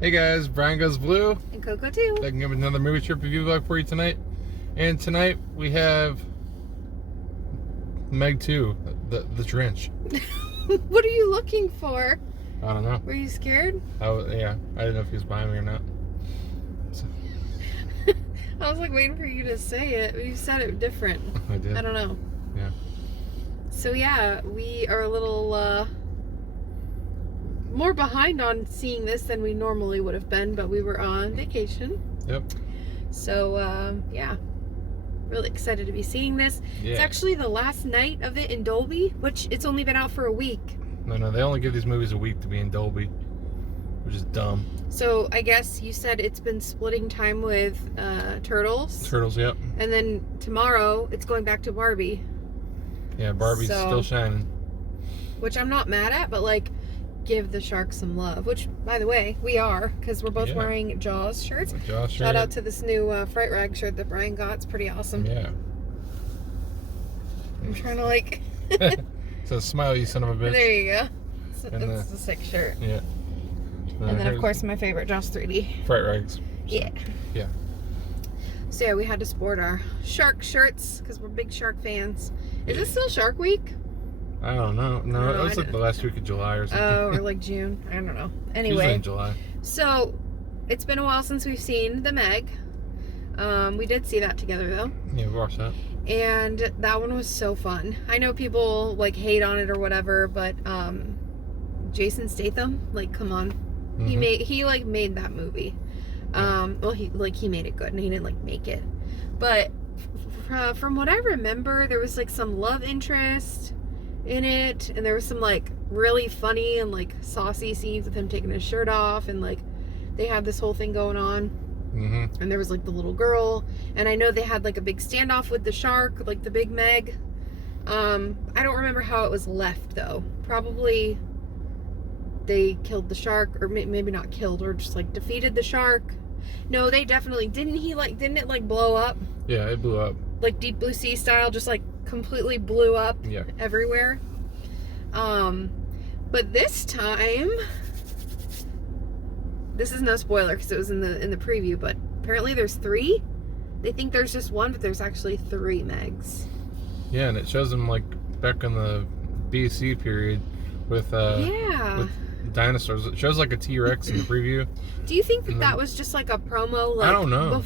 Hey guys, Brian Goes Blue. And Coco too. I can give another movie trip review vlog for you tonight. And tonight we have Meg 2, the Trench. What are you looking for? I don't know. Were you scared? Yeah, I didn't know if he was behind me or not. So. I was like waiting for you to say it, but you said it different. I did. I don't know. Yeah. So yeah, we are a little more behind on seeing this than we normally would have been, but we were on vacation. Yep. So yeah, really excited to be seeing this. Yeah. It's actually the last night of it in Dolby, which it's only been out for a week. No, they only give these movies a week to be in Dolby, which is dumb. So I guess you said it's been splitting time with Turtles. Turtles, yep. And then tomorrow it's going back to Barbie. Yeah, Barbie's still shining. Which I'm not mad at, but like, give the shark some love. Which, by the way, we are, because we're both wearing Jaws shirts. Jaws shirt. Shout out to this new Fright Rag shirt that Brian got. It's pretty awesome. Yeah. I'm trying to like... So smile, you son of a bitch. There you go. It's a sick shirt. Yeah. And then, of course, my favorite, Jaws 3D. Fright Rags. So, yeah. Yeah. So yeah, we had to sport our shark shirts because we're big shark fans. Is it still Shark Week? I don't know. No, it was like the last week of July or something. Oh, or like June. I don't know. Anyway. Usually in July. So, it's been a while since we've seen The Meg. We did see that together though. Yeah, we watched that. And that one was so fun. I know people like hate on it or whatever, but Jason Statham, like, come on. Mm-hmm. He like made that movie. Well, he made it good, and he didn't like make it. But from what I remember, there was like some love interest in it, and there was some like really funny and like saucy scenes with him taking his shirt off, and like they had this whole thing going on. Mm-hmm. And there was like the little girl, and I know they had like a big standoff with the shark, like the big Meg. I don't remember how it was left though. Probably they killed the shark, or maybe not killed, or just like defeated the shark. No, they definitely didn't. Didn't it like blow up? Yeah, it blew up. Like Deep Blue Sea style, just like completely blew up everywhere. But this time, this is no spoiler because it was in the preview, but apparently there's 3. They think there's just 1, but there's actually 3 Megs. Yeah, and it shows them like back in the BC period with dinosaurs. It shows like a T-Rex in the preview. Do you think that was just like a promo? Like, I don't know.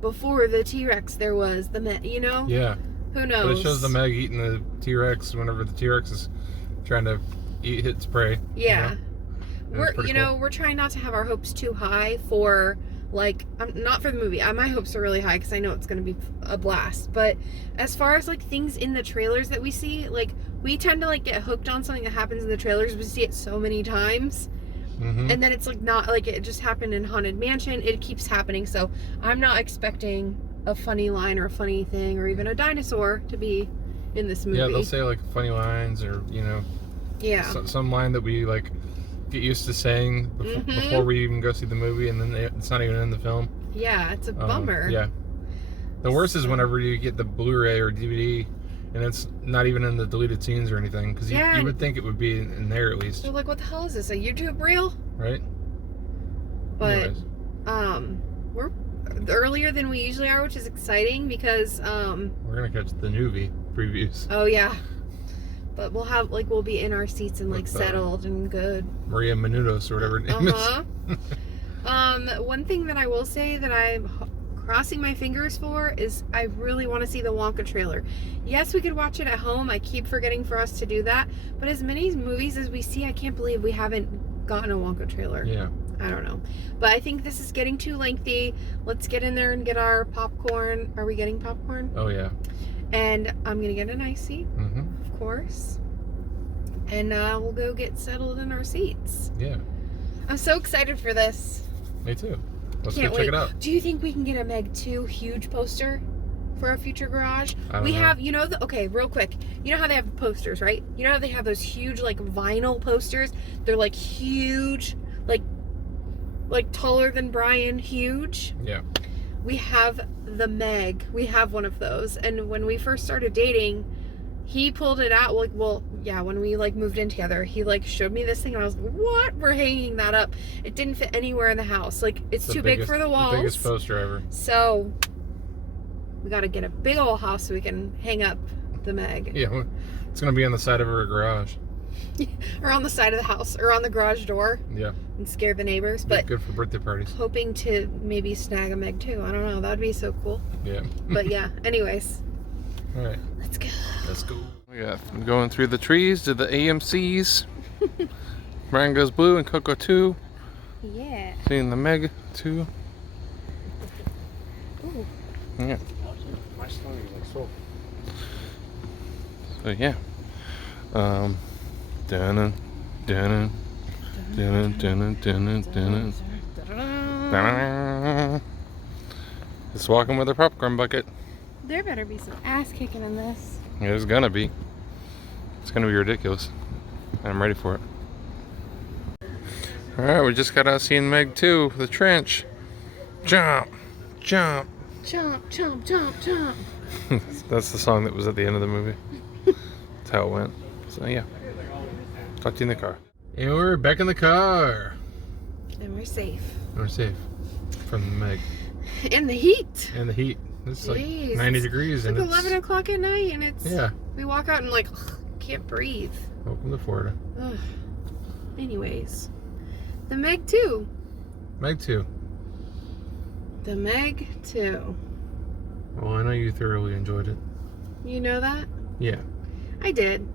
Before the T-Rex, there was the Meg, you know? Yeah. Who knows? But it shows the Meg eating the T-Rex whenever the T-Rex is trying to eat its prey. Yeah. You know? We're trying not to have our hopes too high for, like, not for the movie. My hopes are really high because I know it's going to be a blast. But as far as, like, things in the trailers that we see, like, we tend to, like, get hooked on something that happens in the trailers. We see it so many times. Mm-hmm. And then it's, like, not, like, it just happened in Haunted Mansion. It keeps happening. So I'm not expecting a funny line or a funny thing or even a dinosaur to be in this movie. Yeah, they'll say, like, funny lines or, you know. Yeah. Some line that we, like, get used to saying before we even go see the movie, and then it's not even in the film. Yeah, it's a bummer. Yeah. The worst is whenever you get the Blu-ray or DVD and it's not even in the deleted scenes or anything, because you would think it would be in there at least. You're like, what the hell is this, a YouTube reel? Right. But we're earlier than we usually are, which is exciting because we're gonna catch the newbie previews. Oh yeah. But we'll be in our seats and like settled and good. Maria Menounos or whatever her name is. One thing that I will say that I'm crossing my fingers for is I really want to see the Wonka trailer. Yes, we could watch it at home. I keep forgetting for us to do that. But as many movies as we see, I can't believe we haven't gotten a Wonka trailer. Yeah. I don't know. But I think this is getting too lengthy. Let's get in there and get our popcorn. Are we getting popcorn? Oh yeah. And I'm going to get an icy. Mm-hmm. Of course. And we'll go get settled in our seats. Yeah. I'm so excited for this. Me too. Let's Can't go check it out. Do you think we can get a Meg 2 huge poster for our future garage? We have, you know, okay, real quick. You know how they have posters, right? You know how they have those huge, like, vinyl posters? They're, like, huge, like taller than Brian, huge. Yeah. We have the Meg. We have one of those. And when we first started dating, he pulled it out. Well, yeah, when we like moved in together, he like showed me this thing and I was like, what? We're hanging that up. It didn't fit anywhere in the house. Like, it's too big for the walls. The biggest poster ever. So we got to get a big old house so we can hang up the Meg. Yeah, it's going to be on the side of our garage. Or on the side of the house, or on the garage door. Yeah. And scare the neighbors. But good for birthday parties. Hoping to maybe snag a Meg too. I don't know. That'd be so cool. Yeah. But yeah, anyways. All right. Let's go. Let's go. Yeah, I'm going through the trees to the AMCs. Brian Goes Blue and Coco 2. Yeah. Seeing the Meg 2. Ooh. Yeah. My stomach is like so. So yeah. Dun dun dun dun dun dun dun. Just walking with a popcorn bucket. There better be some ass kicking in this. There's gonna be. It's gonna be ridiculous. I'm ready for it. Alright, we just got out seeing Meg 2, the trench. Jump! Jump! Jump, jump, jump, jump. That's the song that was at the end of the movie. That's how it went. So yeah. Talk to you in the car. And we're back in the car. And we're safe. We're safe from the Meg. In the heat. And the heat. It's like Jeez. 90 degrees. It's like 11 o'clock at night and it's... Yeah. We walk out and like, can't breathe. Welcome to Florida. Ugh. Anyways. The Meg 2. Meg 2. The Meg 2. Well, I know you thoroughly enjoyed it. You know that? Yeah. I did.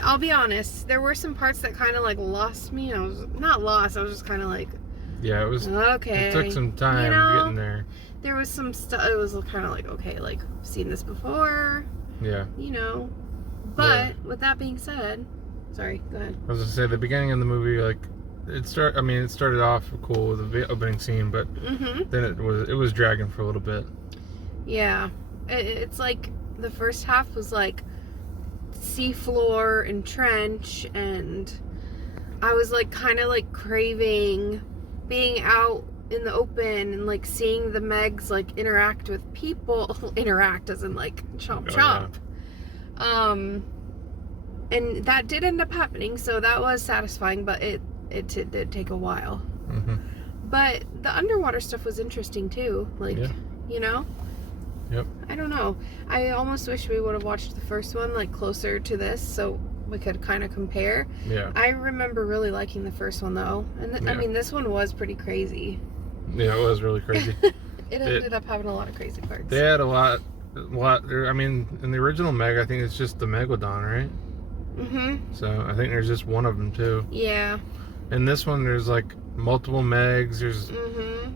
I'll be honest. There were some parts that kind of like lost me. I was not lost. I was just kind of like, yeah, it was. Okay. It took some time getting there. There was some stuff. It was kind of like, okay, like I've seen this before. Yeah. You know. But with that being said, sorry. Go ahead. I was gonna say the beginning of the movie, like it started off cool with the opening scene, but then it was dragging for a little bit. Yeah, it's like the first half was like seafloor and trench, and I was like kind of like craving being out in the open and like seeing the Megs like interact with people. Interact as in like chomp chomp. Yeah. And that did end up happening, so that was satisfying, but it did take a while. But the underwater stuff was interesting too, like, you know. Yep. I don't know. I almost wish we would have watched the first one like closer to this so we could kind of compare. Yeah. I remember really liking the first one though. And I mean, this one was pretty crazy. Yeah, it was really crazy. It ended up having a lot of crazy parts. They had a lot. I mean, in the original Meg, I think it's just the Megalodon, right? So I think there's just one of them too. Yeah. In this one, there's like multiple Megs. There's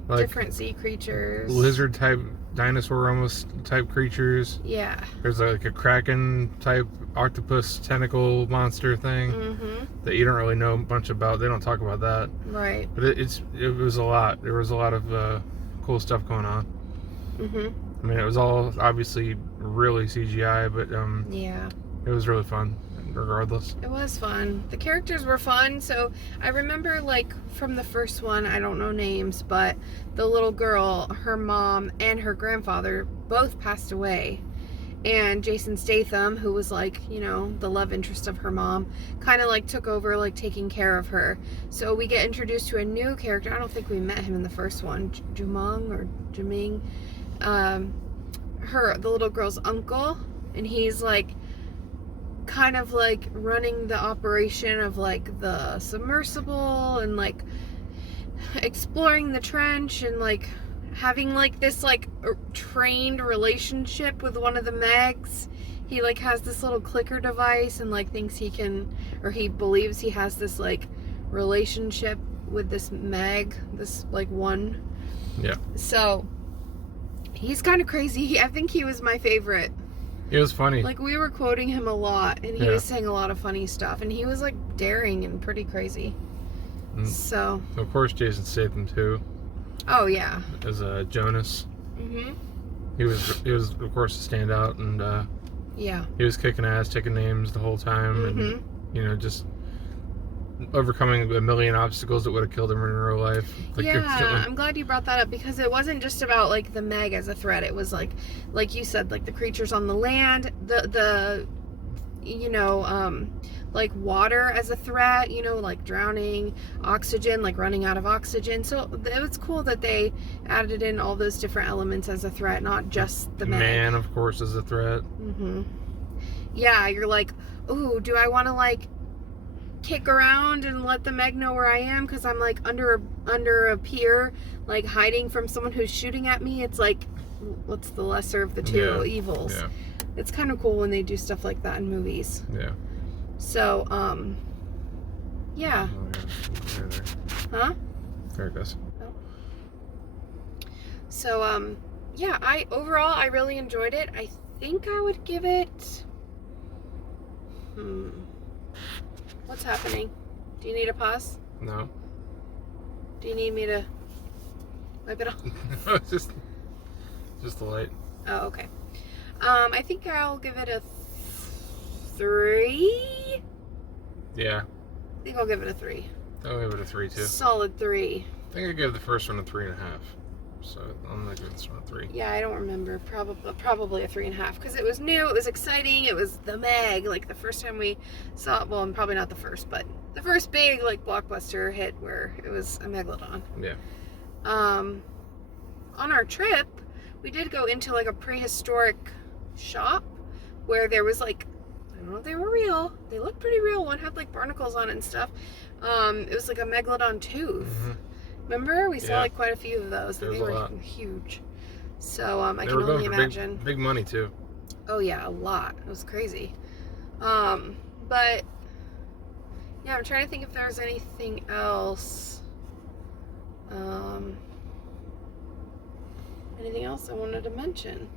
like different sea creatures, lizard type, dinosaur almost type creatures. Yeah. There's like a kraken type octopus tentacle monster thing that you don't really know much about. They don't talk about that. Right. But it was a lot. There was a lot of cool stuff going on. I mean, it was all obviously really CGI, but yeah, it was really fun. Regardless, it was fun. The characters were fun. So I remember like from the first one, I don't know names, but the little girl, her mom and her grandfather both passed away, and Jason Statham, who was like, you know, the love interest of her mom, kind of like took over like taking care of her. So we get introduced to a new character. I don't think we met him in the first one, Jumong or Juming, the little girl's uncle, and he's like kind of like running the operation of like the submersible and like exploring the trench and like having like this like trained relationship with one of the Megs. He like has this little clicker device and like thinks he can, or he believes he has this like relationship with this Meg, this like one. Yeah. So he's kind of crazy. I think he was my favorite. It was funny. Like, we were quoting him a lot, and he was saying a lot of funny stuff, and he was, like, daring and pretty crazy. So. Of course, Jason Statham, too. Oh, yeah. As Jonas. He was, of course, a standout, and, yeah. He was kicking ass, taking names the whole time, and, you know, just overcoming a million obstacles that would have killed him in real life. Like, yeah, I'm glad you brought that up, because it wasn't just about like the Meg as a threat. It was like you said, like the creatures on the land, the you know, like water as a threat, you know, like drowning, oxygen, like running out of oxygen. So it was cool that they added in all those different elements as a threat, not just the Meg. Man, of course, is a threat. Yeah, you're like, ooh, do I want to like kick around and let the Meg know where I am because I'm like under a pier, like hiding from someone who's shooting at me? It's like, what's the lesser of the two evils? Yeah. It's kind of cool when they do stuff like that in movies. Yeah. So, yeah. Oh, yeah. Huh? There it goes. Oh. So, yeah, overall I really enjoyed it. I think I would give it, what's happening? Do you need a pause? No. Do you need me to wipe it off? No, it's just the light. Oh, okay. I think I'll give it a 3. Yeah. I think I'll give it a 3. I'll give it a 3 too. Solid 3. I think I gave the first one a 3.5. So I'm gonna give this one a 3. Yeah, I don't remember. Probably a 3.5 because it was new. It was exciting. It was the Meg. Like the first time we saw it. Well, and probably not the first, but the first big like blockbuster hit where it was a Megalodon. Yeah. On our trip, we did go into like a prehistoric shop where there was like, I don't know if they were real. They looked pretty real. One had like barnacles on it and stuff. It was like a Megalodon tooth. Remember? We saw like quite a few of those. And they were huge. So I can only imagine. Big money too. Oh yeah, a lot. It was crazy. But yeah, I'm trying to think if there's anything else. Anything else I wanted to mention?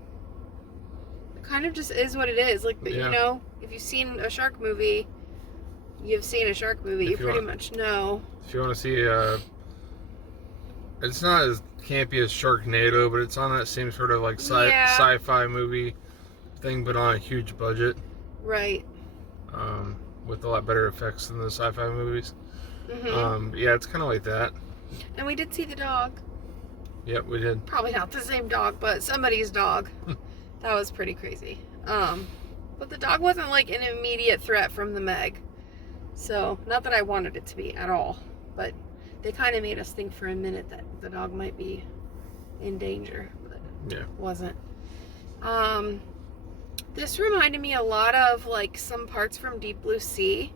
It kind of just is what it is. Like, you know, if you've seen a shark movie, you've seen a shark movie. You pretty much know. If you want to see, it's not as campy as Sharknado, but it's on that same sort of like sci-fi movie thing, but on a huge budget. Right. With a lot better effects than the sci-fi movies. Yeah, it's kind of like that. And we did see the dog. Yep, we did. Probably not the same dog, but somebody's dog. That was pretty crazy. But the dog wasn't like an immediate threat from the Meg. So, not that I wanted it to be at all. But they kind of made us think for a minute that the dog might be in danger. But it wasn't. This reminded me a lot of like some parts from Deep Blue Sea.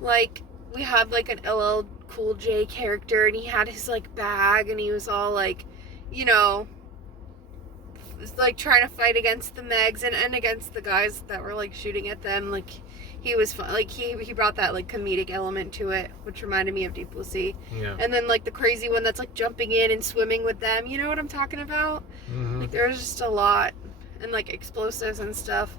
Like, we had like an LL Cool J character and he had his like bag and he was all like, you know, like trying to fight against the Megs and against the guys that were like shooting at them. Like he was fun. Like he brought that like comedic element to it, which reminded me of Deep Blue Sea. Yeah. And then like the crazy one that's like jumping in and swimming with them. You know what I'm talking about? Like there's just a lot, and like explosives and stuff.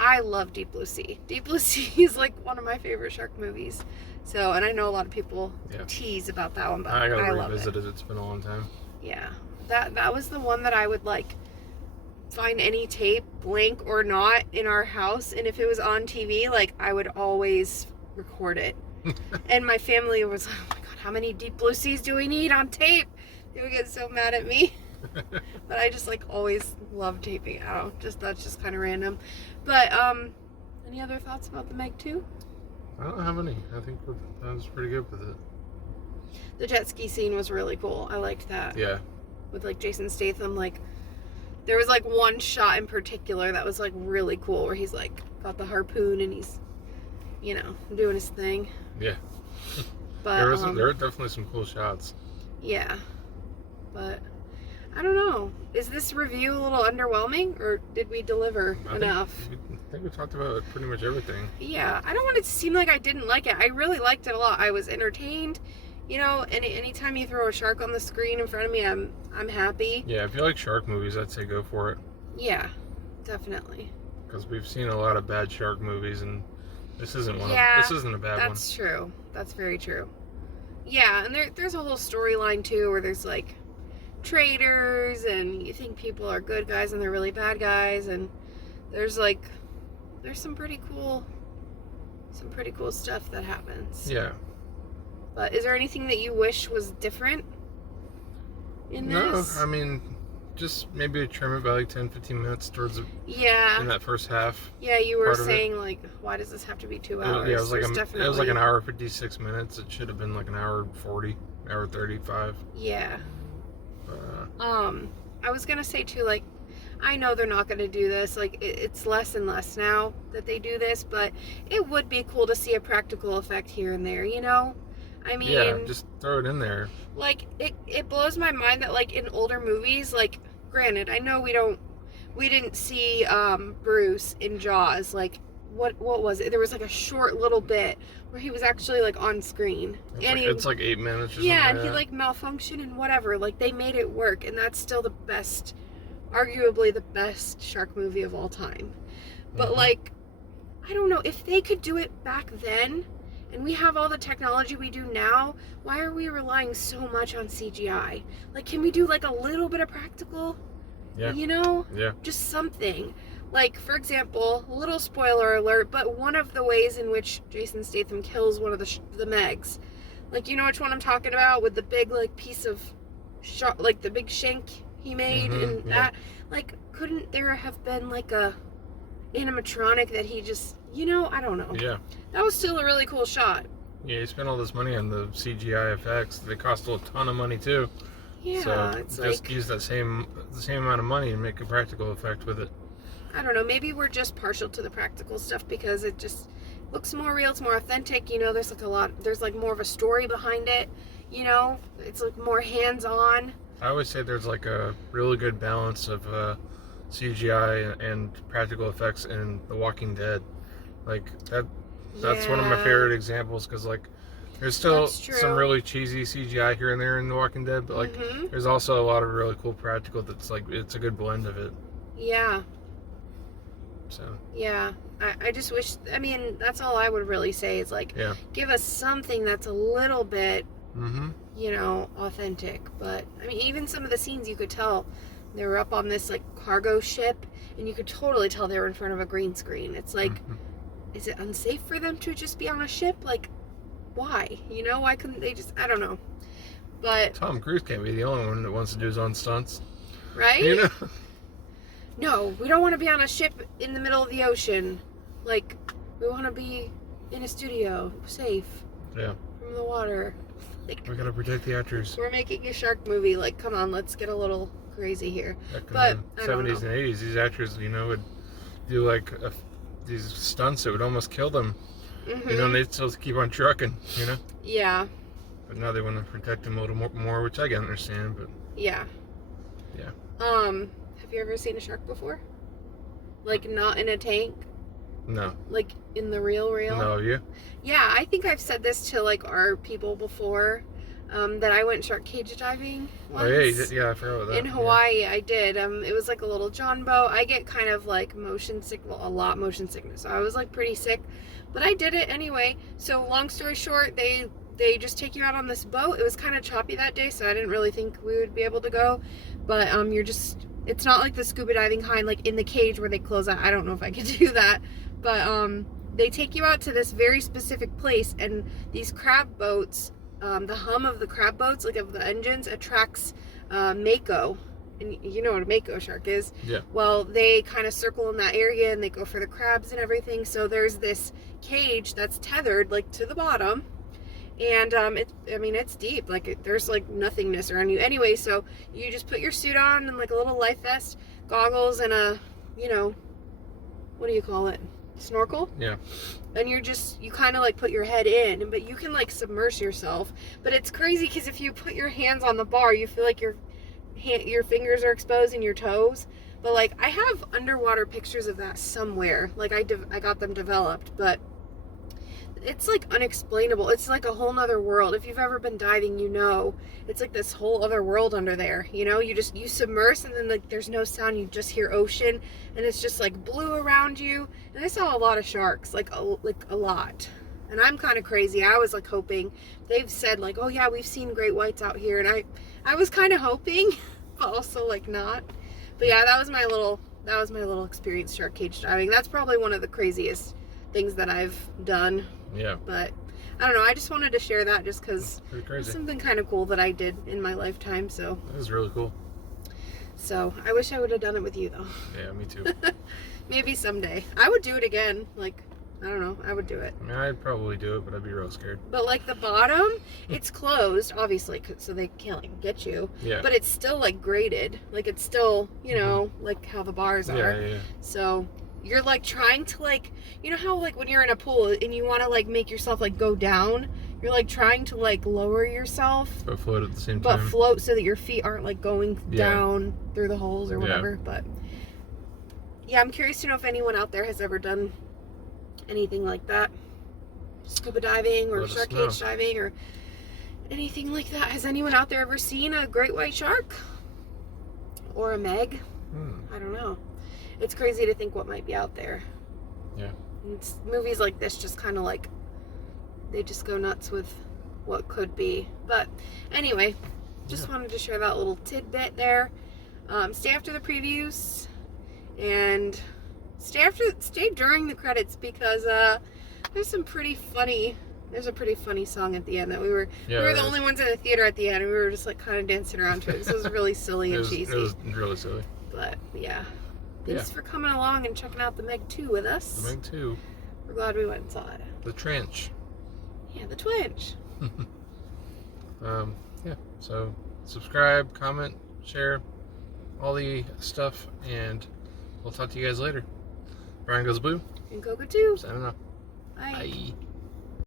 I love Deep Blue Sea. Deep Blue Sea is like one of my favorite shark movies. So, and I know a lot of people tease about that one, but I love it. Revisit it. It's been a long time. Yeah, that was the one that I would like find any tape, blank or not, in our house, and if it was on TV, like I would always record it. And my family was like, oh my god, how many Deep Blue Seas do we need on tape? They would get so mad at me. But I just like always love taping it out. That's just kind of random. But any other thoughts about the Meg 2? I don't have any. I think that was pretty good with it. The jet ski scene was really cool. I liked that. Yeah. With like Jason Statham, like there was like one shot in particular that was like really cool where he's like got the harpoon and he's, you know, doing his thing. Yeah. But there were definitely some cool shots. Yeah. But I don't know. Is this review a little underwhelming, or did we deliver enough? I think we talked about pretty much everything. Yeah, I don't want it to seem like I didn't like it. I really liked it a lot. I was entertained. You know, anytime you throw a shark on the screen in front of me, I'm happy. Yeah, if you like shark movies, I'd say go for it. Yeah, definitely. Because we've seen a lot of bad shark movies, and this isn't one. This isn't a bad one. That's true. That's very true. Yeah, and there's a whole storyline too, where there's like traitors, and you think people are good guys and they're really bad guys, and there's some pretty cool stuff that happens. Yeah. But is there anything that you wish was different in this? No, I mean, just maybe trim it by like 10-15 minutes towards the, Yeah. in that first half. Yeah, you were saying like, why does this have to be 2 hours? Yeah, it was like an hour 56 minutes. It should have been like an hour 40, hour 35. Yeah. I was gonna say too, like, I know they're not gonna do this. Like, it's less and less now that they do this, but it would be cool to see a practical effect here and there. You know, I mean, yeah, just throw it in there. Like, it blows my mind that like in older movies, like, granted, I know we didn't see Bruce in Jaws. Like, what was it? There was like a short little bit where he was actually like on screen, It's like 8 minutes. Or something and like he like malfunctioned and whatever. Like, they made it work, and that's still the best, arguably the best shark movie of all time. But like, I don't know if they could do it back then. And we have all the technology we do now. Why are we relying so much on CGI? Like, can we do like a little bit of practical? Yeah. You know? Yeah. Just something. Like, for example, a little spoiler alert, but one of the ways in which Jason Statham kills one of the Megs, like, you know which one I'm talking about, with the big like piece of like the big shank he made, and that, like, couldn't there have been like a animatronic that he just, you know, I don't know. Yeah. That was still a really cool shot. Yeah, you spent all this money on the CGI effects. They cost a ton of money too. Yeah, so it's just like, use the same amount of money and make a practical effect with it. I don't know, maybe we're just partial to the practical stuff because it just looks more real, it's more authentic, you know, there's like more of a story behind it, you know, it's like more hands-on. I always say there's like a really good balance of CGI and practical effects in The Walking Dead. Like, that's one of my favorite examples, because like there's still some really cheesy CGI here and there in The Walking Dead, but like there's also a lot of really cool practical that's like, it's a good blend of it. Yeah. So. Yeah. I just wish, I mean, that's all I would really say is like, give us something that's a little bit, you know, authentic. But I mean, even some of the scenes you could tell they were up on this like cargo ship, and you could totally tell they were in front of a green screen. It's like, is it unsafe for them to just be on a ship? Like, why? You know, why couldn't they just, I don't know. But Tom Cruise can't be the only one that wants to do his own stunts. Right? You know? No, we don't want to be on a ship in the middle of the ocean. Like, we want to be in a studio, safe. Yeah. From the water. Like, we gotta protect the actors. We're making a shark movie. Like, come on, let's get a little crazy here. Back in the 70s and 80s, these actors, you know, would do like these stunts that would almost kill them. You know, and they'd still keep on trucking, you know? Yeah. But now they want to protect them a little more, which I can understand, but... Yeah. Yeah. Have you ever seen a shark before? Like, not in a tank? No. Like, in the real? No, you? Yeah, I think I've said this to, like, our people before, that I went shark cage diving once. Oh, yeah, you did, yeah, I forgot about that. In Hawaii, I did. It was like a little John boat. I get kind of, like, motion sickness, so I was, like, pretty sick. But I did it anyway. So, long story short, they just take you out on this boat. It was kind of choppy that day, so I didn't really think we would be able to go. But, it's not like the scuba diving kind, like in the cage where they close out. I don't know if I could do that. But they take you out to this very specific place, and these crab boats, the hum of the crab boats, like of the engines, attracts mako. And you know what a mako shark is. Yeah. Well, they kind of circle in that area, and they go for the crabs and everything. So there's this cage that's tethered like to the bottom. And it's deep, like there's like nothingness around you anyway, so you just put your suit on and like a little life vest, goggles, and a, you know, what do you call it, snorkel? Yeah. And you kind of like put your head in, but you can like submerge yourself. But it's crazy because if you put your hands on the bar, you feel like your fingers are exposed and your toes. But like, I have underwater pictures of that somewhere, like I got them developed, but it's like unexplainable. It's like a whole nother world. If you've ever been diving, you know, it's like this whole other world under there. You know, you submerge, and then like there's no sound. You just hear ocean, and it's just like blue around you. And I saw a lot of sharks, like a lot. And I'm kind of crazy. I was like hoping. They've said like, oh yeah, we've seen great whites out here, and I was kind of hoping, but also like not. But yeah, that was my little experience shark cage diving. That's probably one of the craziest things that I've done. Yeah. But I don't know, I just wanted to share that just because it's something kind of cool that I did in my lifetime. So that was really cool. So I wish I would have done it with you though. Yeah, me too. Maybe someday. I would do it again. Like, I don't know. I would do it. I mean, I'd probably do it, but I'd be real scared. But like the bottom, it's closed, obviously, so they can't like get you. Yeah. But it's still like graded. Like it's still, you know, like how the bars are. Yeah. So you're like trying to like, you know how like when you're in a pool and you want to like make yourself like go down, you're like trying to like lower yourself, But float at the same but time. float so that your feet aren't like going down through the holes or whatever. But yeah, I'm curious to know if anyone out there has ever done anything like that. Scuba diving or shark cage diving or anything like that. Has anyone out there ever seen a great white shark? Or a meg? I don't know. It's crazy to think what might be out there. Yeah. It's, movies like this just kind of like, they just go nuts with what could be. But anyway, just wanted to share that little tidbit there. Stay after the previews and stay during the credits because there's a pretty funny song at the end that we were the only ones in the theater at the end, and we were just like kind of dancing around to it. This was really silly and cheesy. It was really silly. But yeah. Thanks for coming along and checking out the Meg 2 with us. The Meg 2. We're glad we went and saw it. The Trench. Yeah, the Twinge. Yeah. So subscribe, comment, share, all the stuff, and we'll talk to you guys later. Brian Goes Blue. And Coco too. Signing off. Bye. Bye.